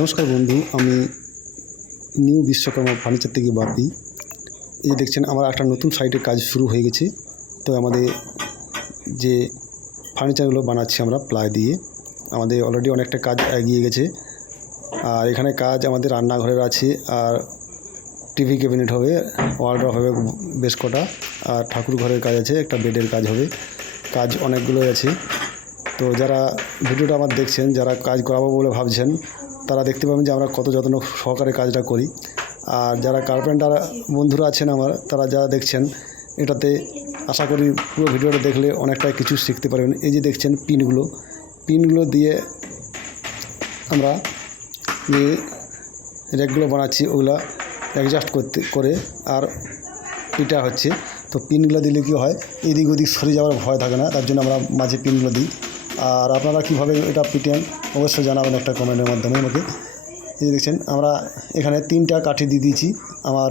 নমস্কার বন্ধু, আমি নিউ বিশ্বকর্মা ফার্নিচার থেকে বাপি। এই যে দেখছেন, আমার একটা নতুন সাইটের কাজ শুরু হয়ে গেছে। তো আমাদের যে ফার্নিচারগুলো বানাচ্ছি আমরা প্লাই দিয়ে, আমাদের অলরেডি অনেকটা কাজ এগিয়ে গেছে। আর এখানে কাজ আমাদের রান্নাঘরের আছে, আর টিভি ক্যাবিনেট হবে, ওয়ালড্রপ হবে বেশ কটা, আর ঠাকুর ঘরের কাজ আছে, একটা বেডের কাজ হবে। কাজ অনেকগুলোই আছে। তো যারা ভিডিওটা আমার দেখছেন, যারা কাজ করাবো বলে ভাবছেন, তারা দেখতে পাবেন যে আমরা কত যত্ন সহকারে কাজটা করি। আর যারা কার্পেন্টার বন্ধুরা আছেন আমার, তারা যারা দেখছেন, এটাতে আশা করি পুরো ভিডিওটা দেখলে অনেকটাই কিছু শিখতে পারবেন। এই যে দেখছেন পিনগুলো দিয়ে আমরা যে রেকগুলো বানাচ্ছি, ওগুলো অ্যাডজাস্ট করে আর এটা হচ্ছে। তো পিনগুলো দিলে কী হয়, এদিক ওদিক সরে যাওয়ার ভয় থাকে না, তার জন্য আমরা মাঝে পিনগুলো দিই। আর আপনারা কীভাবে এটা পিটেন অবশ্যই জানাবেন একটা কমেন্টের মাধ্যমে আমাকে। এই যে দেখছেন, আমরা এখানে 3টা কাঠি দিয়ে দিয়েছি। আমার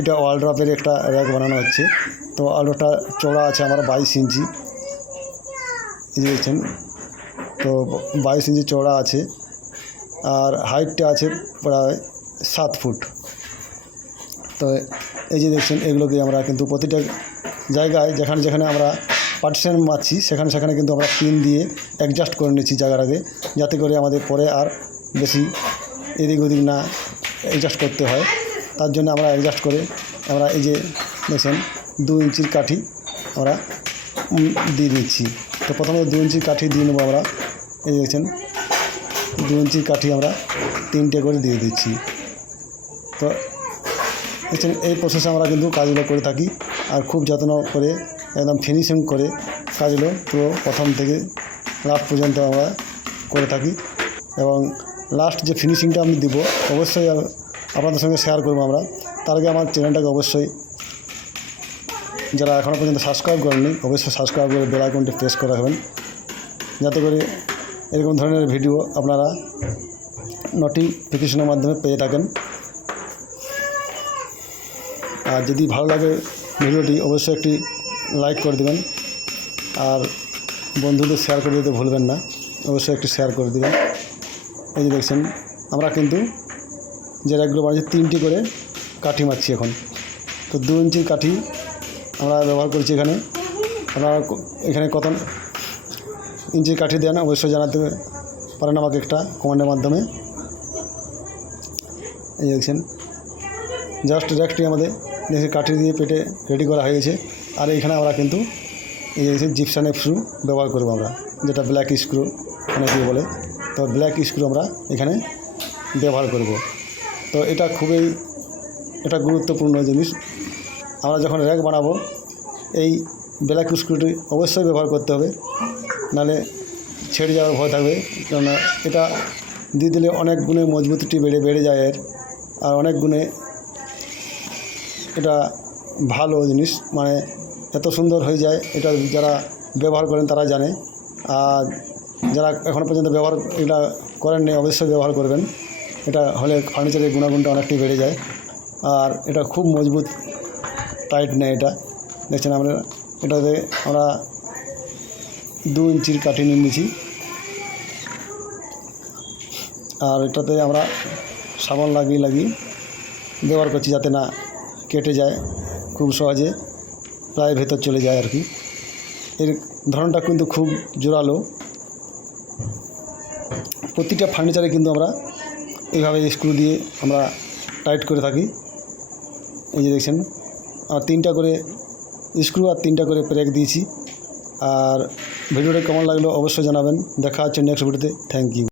এটা ওয়ালড্রপের একটা র্যাক বানানো হচ্ছে। তো ওয়ালড্রপটা চওড়া আছে আমার 22 ইঞ্চি। এই যে দেখছেন, তো 22 ইঞ্চি চওড়া আছে, আর হাইটটা আছে প্রায় 7 ফুট। তো এই যে দেখছেন, এগুলোকে আমরা কিন্তু প্রতিটা জায়গায় যেখানে যেখানে আমরা পার্টিশন মারছি, সেখানে কিন্তু আমরা পিন দিয়ে অ্যাডজাস্ট করে নিচ্ছি জায়গাটাকে, যাতে করে আমাদের পরে আর বেশি এদিক ওদিক না অ্যাডজাস্ট করতে হয়। তার জন্য আমরা অ্যাডজাস্ট করে আমরা এই যে দেখছেন 2 ইঞ্চির কাঠি আমরা দিয়ে নিচ্ছি। তো প্রথমে 2 ইঞ্চির কাঠি দিয়ে নেবো আমরা। এই দেখছেন, 2 ইঞ্চির কাঠি আমরা 3টে করে দিয়ে দিচ্ছি। তো দেখছেন, এই প্রসেসে আমরা কিন্তু কাজগুলো করে থাকি, আর খুব যত্ন করে একদম ফিনিশিং করে কাজগুলো পুরো প্রথম থেকে লাস্ট পর্যন্ত আমরা করে থাকি। এবং লাস্ট যে ফিনিশিংটা আমি দিব, অবশ্যই আপনাদের সঙ্গে শেয়ার করবো আমরা। তার আগে আমার চ্যানেলটাকে অবশ্যই, যারা এখনও পর্যন্ত সাবস্ক্রাইব করেননি, অবশ্যই সাবস্ক্রাইব করে বেল আইকনটি প্রেস করে রাখবেন, যাতে করে এরকম ধরনের ভিডিও আপনারা নোটিফিকেশনের মাধ্যমে পেয়ে থাকেন। আর যদি ভালো লাগে ভিডিওটি, অবশ্যই একটি লাইক করে দেবেন, আর বন্ধুদের শেয়ার করে দিতে ভুলবেন না, অবশ্যই একটি শেয়ার করে দেবেন। এই যে দেখছেন, আমরা কিন্তু যে র্যাকগুলো বানাচ্ছি 3টি করে কাঠি মারছি এখন। তো 2 ইঞ্চির কাঠি আমরা ব্যবহার করছি এখানে। আপনারা এখানে কত ইঞ্চির কাঠি দেন অবশ্যই জানাতে পারেন আমাকে একটা কমেন্টের মাধ্যমে। এই দেখছেন, জাস্ট র্যাকটি আমাদের দেখে কাঠি দিয়ে পেটে রেডি করা হয়ে গেছে। আর এখানে আমরা কিন্তু এই যে জিপসাম স্ক্রু ব্যবহার করবো আমরা, যেটা ব্ল্যাক স্ক্রু অনেকে বলে। তো ব্ল্যাক স্ক্রু আমরা এখানে ব্যবহার করব। তো এটা খুবই গুরুত্বপূর্ণ জিনিস। আমরা যখন র্যাক বানাবো, এই ব্ল্যাক স্ক্রুটি অবশ্যই ব্যবহার করতে হবে, নাহলে ছেড়ে যাওয়ার ভয় থাকবে। কেননা এটা দিয়ে দিলে অনেক গুণে মজবুতিটি বেড়ে যায় এর, আর অনেক গুণে এটা ভালো জিনিস, মানে এত সুন্দর হয়ে যায়। এটা যারা ব্যবহার করেন তারা জানে, আর যারা এখনও পর্যন্ত এটা করেননি অবশ্যই ব্যবহার করবেন। এটা হলে ফার্নিচারের গুণাগুণটা অনেকটাই বেড়ে যায়, আর এটা খুব মজবুত টাইট নেয়। এটা দেখছেন, এটাতে আমরা 2 ইঞ্চির কাঠি নিয়ে নিয়েছি। আর এটাতে আমরা সাবান লাগিয়ে ব্যবহার করছি, যাতে না কেটে যায়, খুব সহজে প্রায় ভেতর চলে যায় আর কি। এর ধরনটা কিন্তু খুব জোরালো। প্রতিটা ফার্নিচারে কিন্তু আমরা এইভাবে স্ক্রু দিয়ে আমরা টাইট করে থাকি। এই যে দেখছেন, আর 3টা করে স্ক্রু আর 3টা করে প্রেক দিয়েছি। আর ভিডিওটা কেমন লাগলো অবশ্যই জানাবেন। দেখা হচ্ছে নেক্সট ভিডিওতে। Thank you.